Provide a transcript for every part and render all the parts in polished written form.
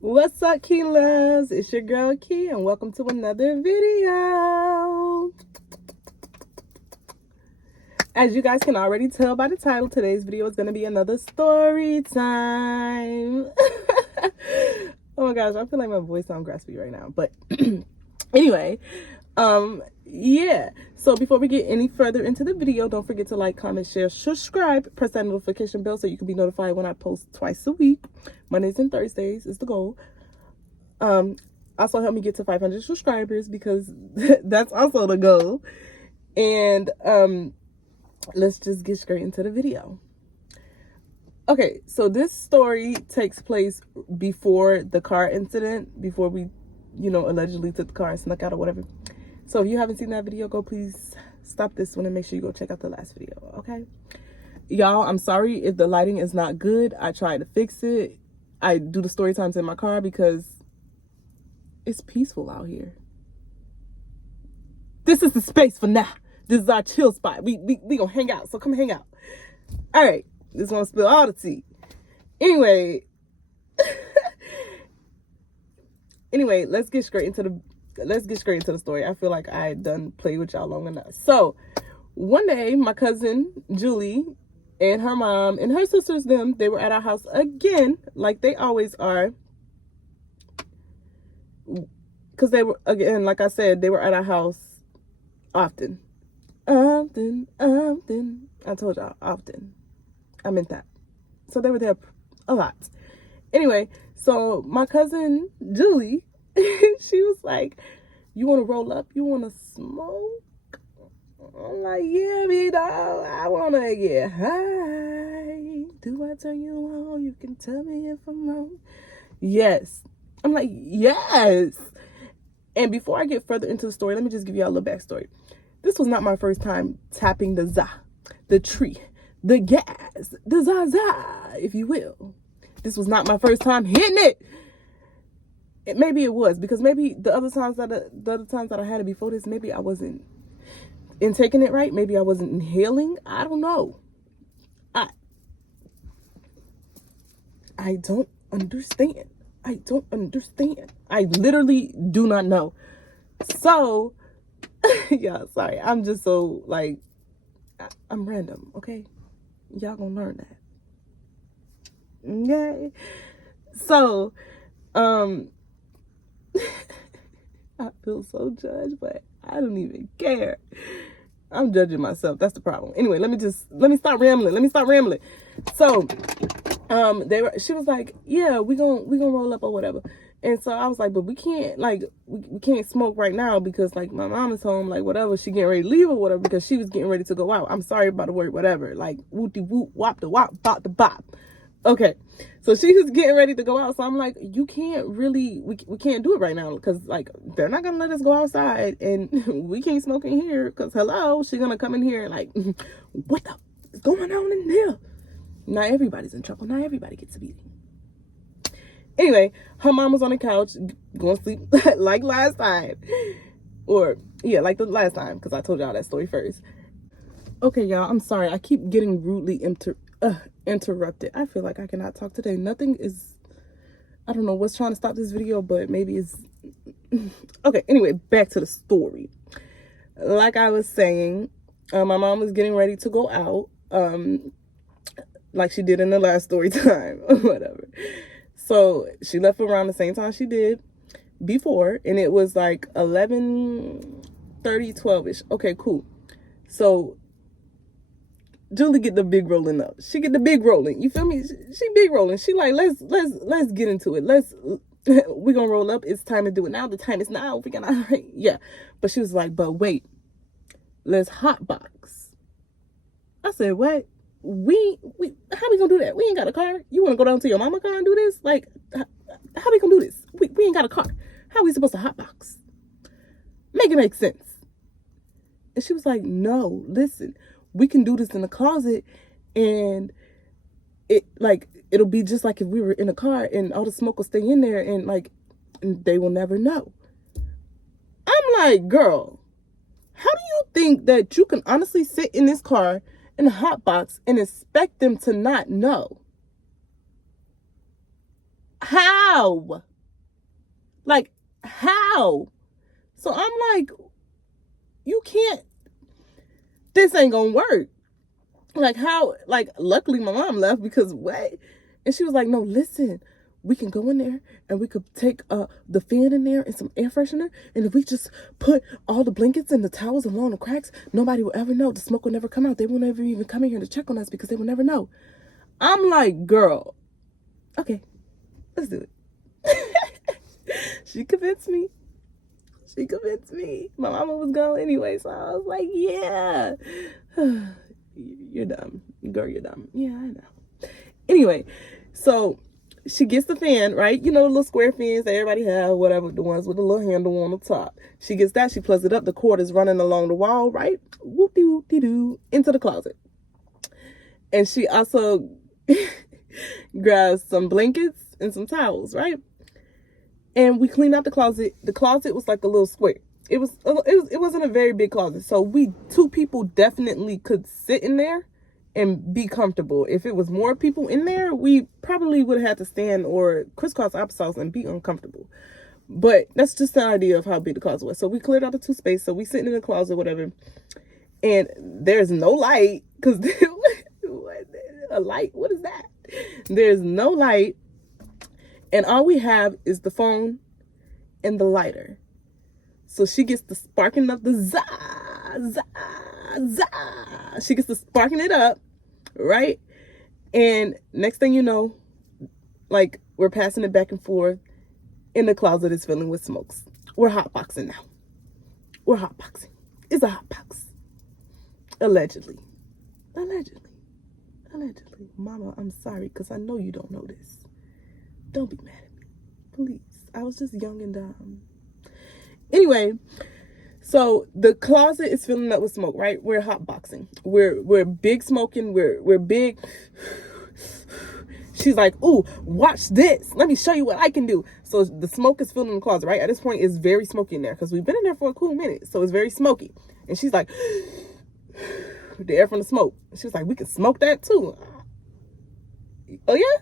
What's up, Key Loves? It's your girl Key, and welcome to another video. As you guys can already tell by the title, today's video is going to be another story time. Oh my gosh, I feel like my voice sounds graspy right now. But anyway, yeah. So before we get any further into the video, don't forget to like, comment, share, subscribe, press that notification bell so you can be notified when I post twice a week. Mondays and Thursdays is the goal. Also help me get to 500 subscribers because that's also the goal. And let's just get straight into the video. Okay, so this story takes place before the car incident, before we, allegedly took the car and snuck out or whatever. So if you haven't seen that video, go please stop this one and make sure you go check out the last video, okay? Y'all, I'm sorry if the lighting is not good. I tried to fix it. I do the story times in my car because it's peaceful out here. This is the space for now. This is our chill spot. We gonna hang out, so come hang out. All right, just gonna spill all the tea. Anyway, let's get straight into the story. I feel like I done played with y'all long enough. So one day, my cousin Julie and her mom and her sisters, they were at our house again, like they always are. Because they were, again, like I said, they were at our house often. Often. I told y'all, often. I meant that. So they were there a lot. Anyway, so my cousin Julie, she was like, you want to roll up? You want to smoke? I'm like, yeah, me dog. I want to get high. Do I turn you on? You can tell me if I'm wrong. Yes. I'm like, yes. And before I get further into the story, let me just give y'all a little backstory. This was not my first time tapping the za, the tree, the gas, the za, if you will. This was not my first time hitting it. Maybe it was, because maybe the other times that I had it before this, maybe I wasn't intaking it right. Maybe I wasn't inhaling. I don't know. I don't understand. I literally do not know. So, yeah, sorry. I'm just so, like, I'm random, okay? Y'all gonna learn that. Okay? So, I feel so judged, but I don't even care. I'm judging myself. That's the problem. Anyway, let me stop rambling. So, she was like, yeah, we gonna roll up or whatever. And so I was like, but we can't, like, we can't smoke right now because, like, my mom is home, like, whatever, she getting ready to leave or whatever, because she was getting ready to go out. I'm sorry about the word, whatever, like, whoop-de-whoop, wop-de-wop, bop-de-bop. Okay, so she was getting ready to go out, so I'm like, you can't really, we can't do it right now, because, like, they're not gonna let us go outside, and we can't smoke in here, because, hello, she's gonna come in here and, like, what the is going on in there? Not everybody's in trouble. Not everybody gets a beating. Anyway, her mom was on the couch going to sleep like last time. Or, yeah, like the last time, because I told y'all that story first. Okay, y'all, I'm sorry. I keep getting rudely interrupted. I feel like I cannot talk today. Nothing is, I don't know what's trying to stop this video, but maybe it's... Okay, anyway, back to the story. Like I was saying, my mom was getting ready to go out. Like she did in the last story time or whatever. So she left around the same time she did before, and it was like 11:30, 12ish. Okay, cool. So Julie get the big rolling up. She get the big rolling. You feel me? She big rolling. She like, let's get into it. We gonna roll up. It's time to do it now. The time is now. We gonna, yeah. But she was like, but wait, let's hotbox. I said, what? We how we gonna do that? We ain't got a car. You want to go down to your mama car and do this? Like, how we gonna do this? We ain't got a car. How are we supposed to hotbox? Make it make sense. And she was like, no, listen, we can do this in the closet, and it'll be just like if we were in a car, and all the smoke will stay in there, and they will never know. I'm like, girl, how do you think that you can honestly sit in this car in a hot box and expect them to not know? How? Like, how? So I'm like, you can't, this ain't gonna work. Like, how? Like, luckily my mom left because what? And she was like, no, listen, we can go in there and we could take the fan in there and some air freshener. And if we just put all the blankets and the towels along the cracks, nobody will ever know. The smoke will never come out. They will never even come in here to check on us because they will never know. I'm like, girl, okay, let's do it. She convinced me. She convinced me. My mama was gone anyway, so I was like, yeah. You're dumb. Girl, you're dumb. Yeah, I know. Anyway, so she gets the fan, right? You know, the little square fans that everybody have, whatever, the ones with the little handle on the top. She gets that. She plugs it up. The cord is running along the wall, right? Whoop-de-whoop-de-doo, into the closet. And she also grabs some blankets and some towels, right? And we cleaned out the closet. The closet was like a little square. It wasn't a very big closet. So two people definitely could sit in there and be comfortable. If it was more people in there, we probably would have had to stand or crisscross applesauce and be uncomfortable. But that's just an idea of how big the closet was. So we cleared out the two space. So we sitting in the closet, whatever. And there's no light because a light, what is that? There's no light. And all we have is the phone and the lighter. So she gets the sparking of the she gets the sparking it up, right? And next thing you know, like, we're passing it back and forth, and the closet is filling with smokes. We're hotboxing now. We're hotboxing. It's a hotbox. Allegedly. Mama, I'm sorry, because I know you don't know this. Don't be mad at me. Please. I was just young and dumb. Anyway, so the closet is filling up with smoke, right? We're hotboxing. We're big smoking. We're big. She's like, ooh, watch this. Let me show you what I can do. So the smoke is filling the closet, right? At this point, it's very smoky in there because we've been in there for a cool minute. So it's very smoky. And she's like, the air from the smoke. She was like, we can smoke that too. Oh, yeah?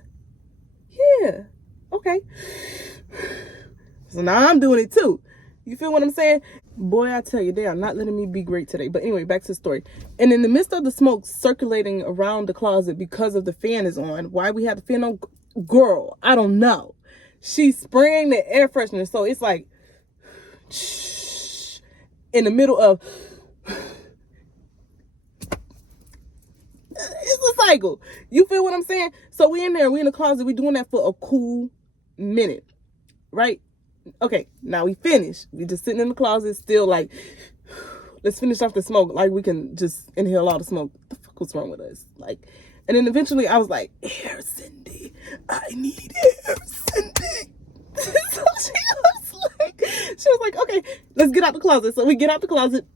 Yeah. Okay. So now I'm doing it too. You feel what I'm saying? Boy, I tell you, they are not letting me be great today. But anyway, back to the story. And in the midst of the smoke circulating around the closet because of the fan is on, why we have the fan on, girl, I don't know. She's spraying the air freshener. So it's like, in the middle of, it's a cycle. You feel what I'm saying? So we in there, we in the closet, we doing that for a cool minute, right? Okay, now we finished. We just sitting in the closet, still like, let's finish off the smoke. Like, we can just inhale all the smoke. What the fuck was wrong with us? Like, and then eventually I was like, air, Cindy. I need air, Cindy. So she was like, okay, let's get out the closet. So we get out the closet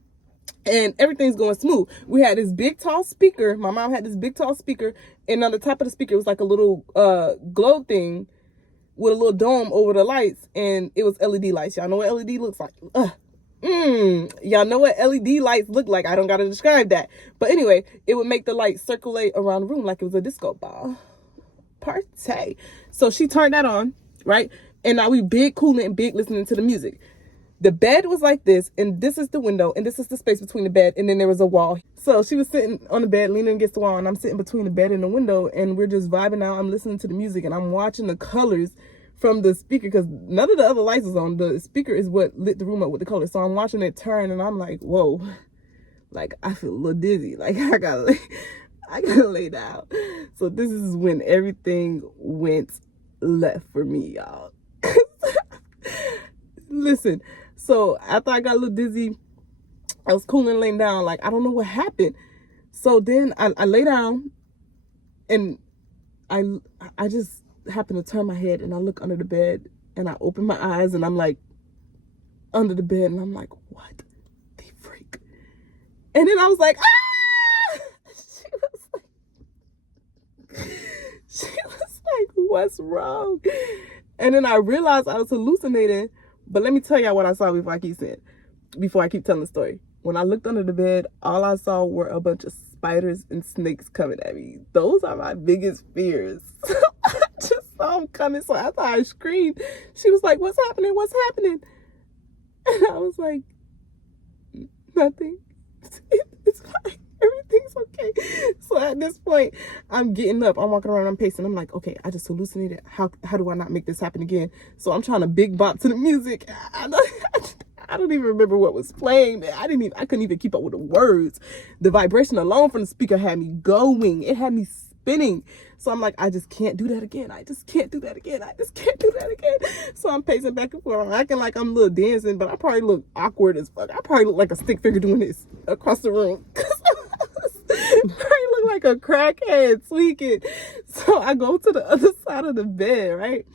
and everything's going smooth. We had this big tall speaker. My mom had this big tall speaker, and on the top of the speaker was like a little globe thing with a little dome over the lights, and it was LED lights. Y'all know what LED looks like. Y'all know what LED lights look like. I don't gotta describe that. But anyway, it would make the lights circulate around the room like it was a disco ball party. So she turned that on, right? And now we big cooling and big listening to the music. The bed was like this, and this is the window, and this is the space between the bed, and then there was a wall. So she was sitting on the bed, leaning against the wall, and I'm sitting between the bed and the window, and we're just vibing out. I'm listening to the music, and I'm watching the colors from the speaker, because none of the other lights was on. The speaker is what lit the room up with the colors. So I'm watching it turn, and I'm like, whoa. Like, I feel a little dizzy. Like, I gotta lay down. So this is when everything went left for me, y'all. Listen. So after I got a little dizzy, I was cooling laying down. Like, I don't know what happened. So then I lay down, and I just happened to turn my head, and I look under the bed, and I open my eyes, and I'm like under the bed, and I'm like, what the freak? And then I was like, ah! She was like, what's wrong? And then I realized I was hallucinating. But let me tell y'all what I saw before I keep telling the story. When I looked under the bed, all I saw were a bunch of spiders and snakes coming at me. Those are my biggest fears. I just saw him coming. So after I screamed, she was like, what's happening? What's happening? And I was like, nothing. It's fine. Everything's okay. So at this point, I'm getting up. I'm walking around. I'm pacing. I'm like, okay, I just hallucinated. How do I not make this happen again? So I'm trying to big bop to the music. I don't even remember what was playing. I couldn't even keep up with the words. The vibration alone from the speaker had me going. It had me spinning. So I'm like, I just can't do that again. I just can't do that again. I just can't do that again. So I'm pacing back and forth. I'm acting like I'm a little dancing, but I probably look awkward as fuck. I probably look like a stick figure doing this across the room. I look like a crackhead tweaking. So I go to the other side of the bed, right?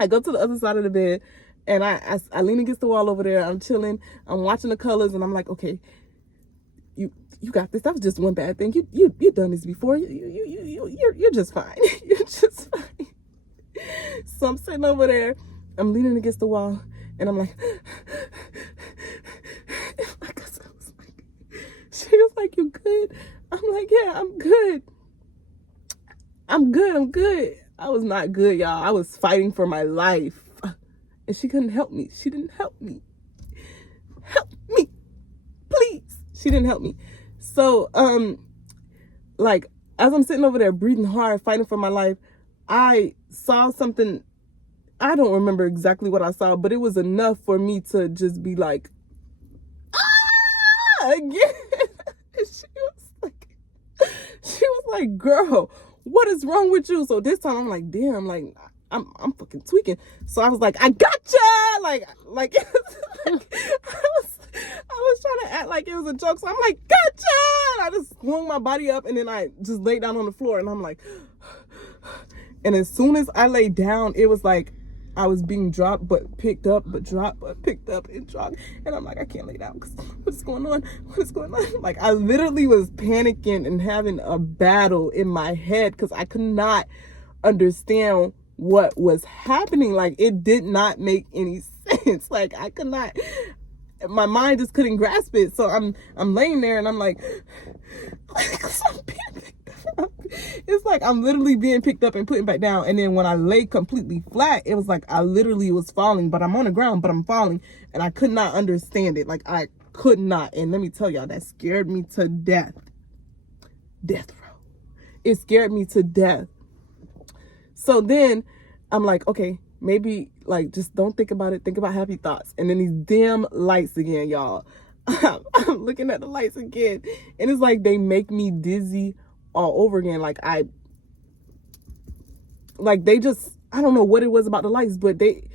I go to the other side of the bed, and I lean against the wall over there. I'm chilling. I'm watching the colors, and I'm like, okay, you got this. That was just one bad thing. You've done this before. You're just fine. You're just fine. So I'm sitting over there. I'm leaning against the wall, and I'm like, she was like, you good? I'm like, yeah, I'm good. I'm good. I was not good, y'all. I was fighting for my life. And she couldn't help me. She didn't help me. Help me, please. She didn't help me. So, like, as I'm sitting over there breathing hard, fighting for my life, I saw something. I don't remember exactly what I saw, but it was enough for me to just be like, ah, again. And she was like, girl, what is wrong with you? So this time I'm like, damn, like, I'm fucking tweaking. So I was like, I gotcha. Like I was trying to act like it was a joke. So I'm like, gotcha. And I just swung my body up, and then I just laid down on the floor, and I'm like, and as soon as I laid down, it was like I was being dropped, but picked up, but dropped, but picked up and dropped. And I'm like, I can't lay down because what's going on? What is going on? Like, I literally was panicking and having a battle in my head because I could not understand what was happening. Like, it did not make any sense. Like, I could not, my mind just couldn't grasp it. So I'm laying there, and I'm like, it's like I'm literally being picked up and put back down. And then when I lay completely flat, it was like I literally was falling, but I'm on the ground, but I'm falling, and I could not understand it. Like, I could not. And let me tell y'all, that scared me to death. Death row. It scared me to death. So then I'm like, okay, maybe, like, just don't think about it. Think about happy thoughts. And then these damn lights again, y'all. I'm looking at the lights again, and it's like they make me dizzy all over again. Like, they just, I don't know what it was about the lights, but it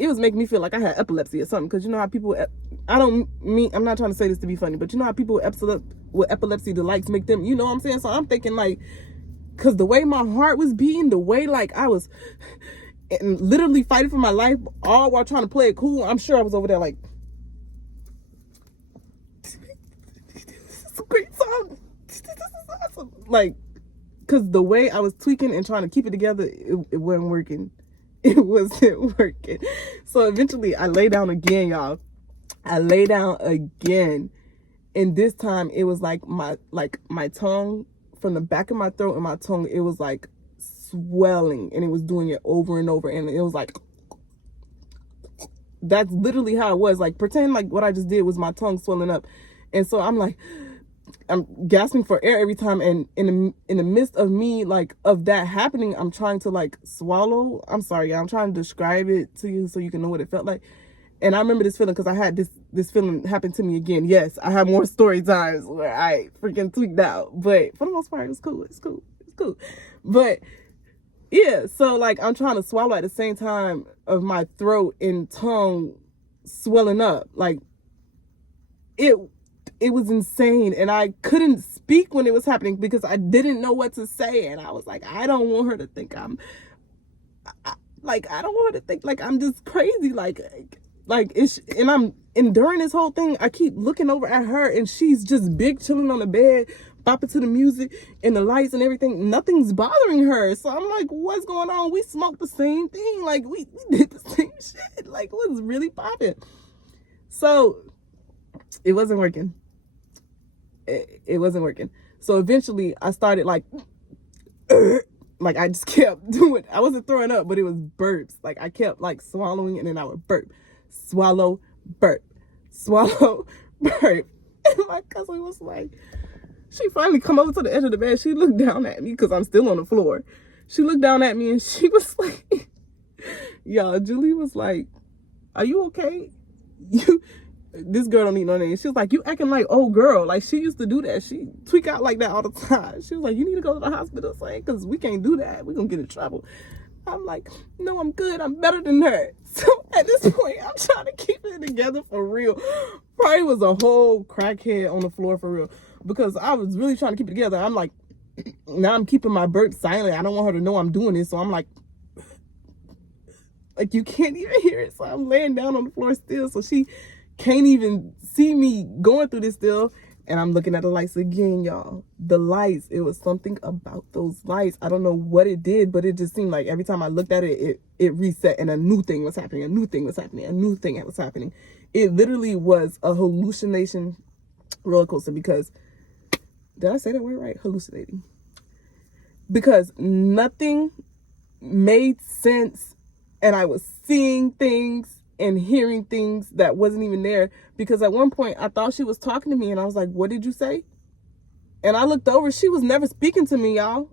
was making me feel like I had epilepsy or something. Because you know how people, I'm not trying to say this to be funny, but you know how people with epilepsy, the lights make them, you know what I'm saying? So I'm thinking, like, because the way my heart was beating, the way, like, I was literally fighting for my life, all while trying to play it cool, I'm sure I was over there like, this is a great song. This is awesome. Like, because the way I was tweaking and trying to keep it together, it wasn't working. It wasn't working. So eventually I lay down again, y'all. I lay down again. And this time it was like my tongue, from the back of my throat and my tongue, it was like swelling, and it was doing it over and over. And it was like, that's literally how it was. Like, pretend like what I just did was my tongue swelling up. And so I'm like, I'm gasping for air every time. And in the midst of me, like, of that happening, I'm trying to, like, swallow. I'm sorry, I'm trying to describe it to you so you can know what it felt like. And I remember this feeling because I had this feeling happen to me again. Yes, I have more story times where I freaking tweaked out. But for the most part, it was cool. It's cool. But yeah, so, like, I'm trying to swallow at the same time of my throat and tongue swelling up. Like, it was insane. And I couldn't speak when it was happening because I didn't know what to say. And I was like, I don't want her to think I don't want her to think like I'm just crazy. And during this whole thing, I keep looking over at her, and she's just big chilling on the bed, bopping to the music and the lights and everything. Nothing's bothering her. So I'm like, what's going on? We smoked the same thing. Like, we did the same shit. Like, what's really popping? So it wasn't working. It wasn't working. So eventually I started like, like I just kept doing, I wasn't throwing up, but it was burps. Like I kept like swallowing and then I would burp, swallow, burp, swallow, burp. And my cousin was like, she finally come over to the edge of the bed. She looked down at me because I'm still on the floor. She looked down at me and she was like, y'all, Julie was like, are you okay? This girl don't need no name. She was like, you acting like old girl. Like she used to do that. She tweak out like that all the time. She was like, you need to go to the hospital, because we can't do that. We're going to get in trouble. I'm like, no, I'm good. I'm better than her. So at this point, I'm trying to keep it together for real. Probably was a whole crackhead on the floor for real, because I was really trying to keep it together. I'm like, now I'm keeping my burp silent. I don't want her to know I'm doing this. So I'm like you can't even hear it. So I'm laying down on the floor still. So she can't even see me going through this still. And I'm looking at the lights again, y'all. The lights, it was something about those lights. I don't know what it did, but it just seemed like every time I looked at it, it reset and a new thing was happening. A new thing was happening. A new thing was happening. It literally was a hallucination roller coaster because, did I say that word right? Hallucinating. Because nothing made sense and I was seeing things and hearing things that wasn't even there, because at one point I thought she was talking to me and I was like, what did you say? And I looked over, she was never speaking to me, y'all.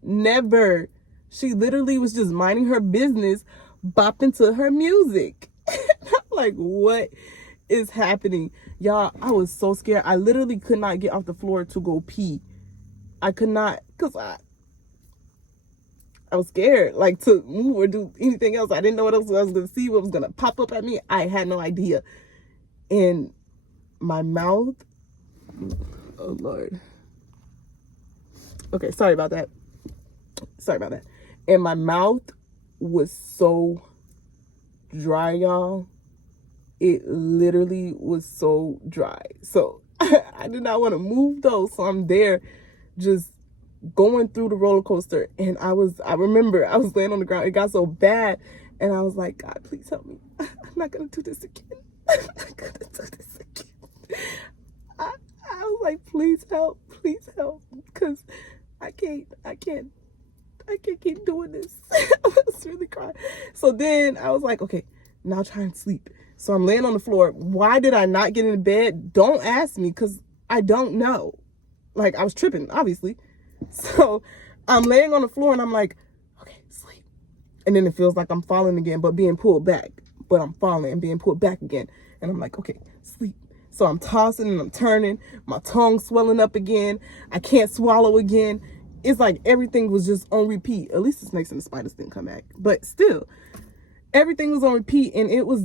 Never. She literally was just minding her business, bopping to her music. I'm like, what is happening? Y'all, I was so scared. I literally could not get off the floor to go pee. I could not, because I was scared, like, to move or do anything else. I didn't know what else I was going to see, what was going to pop up at me. I had no idea. And my mouth, oh, Lord. Okay, sorry about that. And my mouth was so dry, y'all. It literally was so dry. So I did not want to move, though. So I'm there just going through the roller coaster, and I remember I was laying on the ground. It got so bad, and I was like, God, please help me. I'm not gonna do this again. I'm not gonna do this again. I was like, please help, because I can't keep doing this. I was really crying. So then I was like, okay, now try and sleep. So I'm laying on the floor. Why did I not get into bed? Don't ask me, because I don't know. Like, I was tripping, obviously. So I'm laying on the floor and I'm like, okay, sleep. And then it feels like I'm falling again, but being pulled back. But I'm falling and being pulled back again. And I'm like, okay, sleep. So I'm tossing and I'm turning. My tongue swelling up again. I can't swallow again. It's like everything was just on repeat. At least the snakes and the spiders didn't come back. But still, everything was on repeat, and it was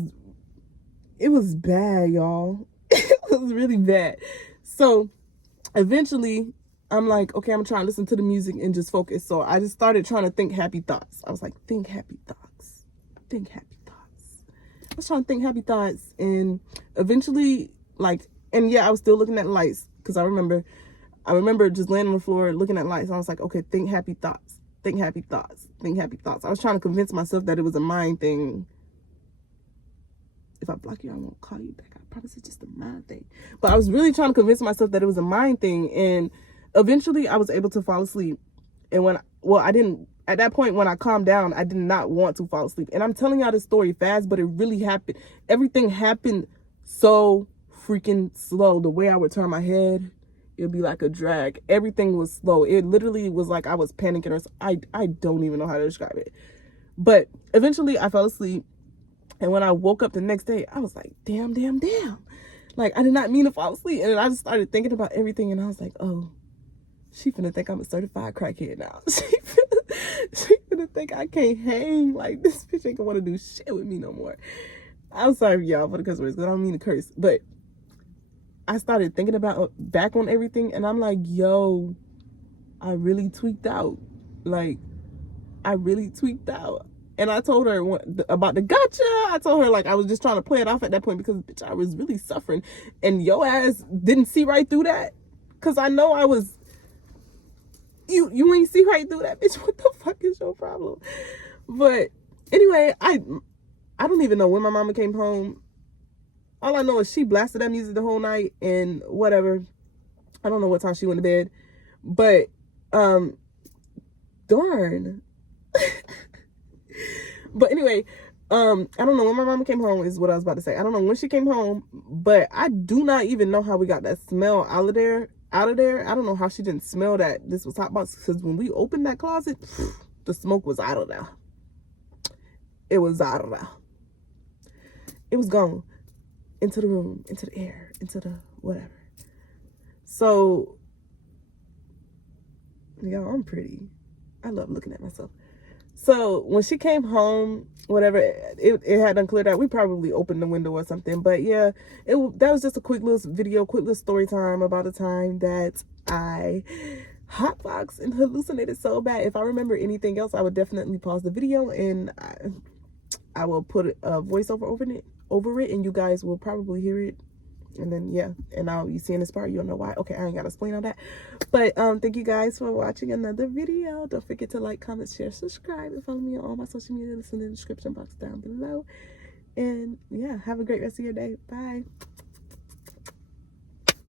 bad, y'all. It was really bad. So eventually, I'm like, okay, I'm trying to listen to the music and just focus. So I just started trying to think happy thoughts. I was like, think happy thoughts. Think happy thoughts. I was trying to think happy thoughts. And eventually, and yeah, I was still looking at lights, because I remember just laying on the floor looking at lights. I was like, okay, think happy thoughts. Think happy thoughts. Think happy thoughts. I was trying to convince myself that it was a mind thing. If I block you, I won't call you back. I promise it's just a mind thing. But I was really trying to convince myself that it was a mind thing. And eventually I was able to fall asleep. And I didn't, at that point when I calmed down, I did not want to fall asleep. And I'm telling y'all this story fast, but it really happened. Everything happened so freaking slow. The way I would turn my head, it'd be like a drag. Everything was slow. It literally was like I was panicking, or I don't even know how to describe it. But eventually I fell asleep. And when I woke up the next day, I was like, damn. Like, I did not mean to fall asleep. And then I just started thinking about everything. And I was like, oh, she finna think I'm a certified crackhead now. She finna think I can't hang. Like, this bitch ain't gonna want to do shit with me no more. I'm sorry, y'all, for the curse words, because I don't mean to curse. But I started thinking back on everything. And I'm like, yo, I really tweaked out. Like, I really tweaked out. And I told her about the gotcha. I told her, like, I was just trying to play it off at that point, because, bitch, I was really suffering. And your ass didn't see right through that. Because I know I was... You ain't see right through that, bitch. What the fuck is your problem? But anyway, I don't even know when my mama came home. All I know is she blasted that music the whole night and whatever. I don't know what time she went to bed. But Darn. But anyway, I don't know when my mama came home is what I was about to say. I don't know when she came home, but I do not even know how we got that smell out of there. I don't know how she didn't smell that this was hotbox, because when we opened that closet, the smoke was out of there. It was out of there. It was gone into the room, into the air, into the whatever. So, y'all, I'm pretty. I love looking at myself. So when she came home, whatever, it had uncleared out. We probably opened the window or something. But yeah, that was just a quick little video, quick little story time about the time that I hotboxed and hallucinated so bad. If I remember anything else, I would definitely pause the video and I will put a voiceover over it, and you guys will probably hear it. And then yeah, and now you see in this part, you'll know why. Okay, I ain't gotta explain all that. But thank you guys for watching another video. Don't forget to like, comment, share, subscribe, and follow me on all my social media. Listen in the description box down below. And yeah, have a great rest of your day. Bye.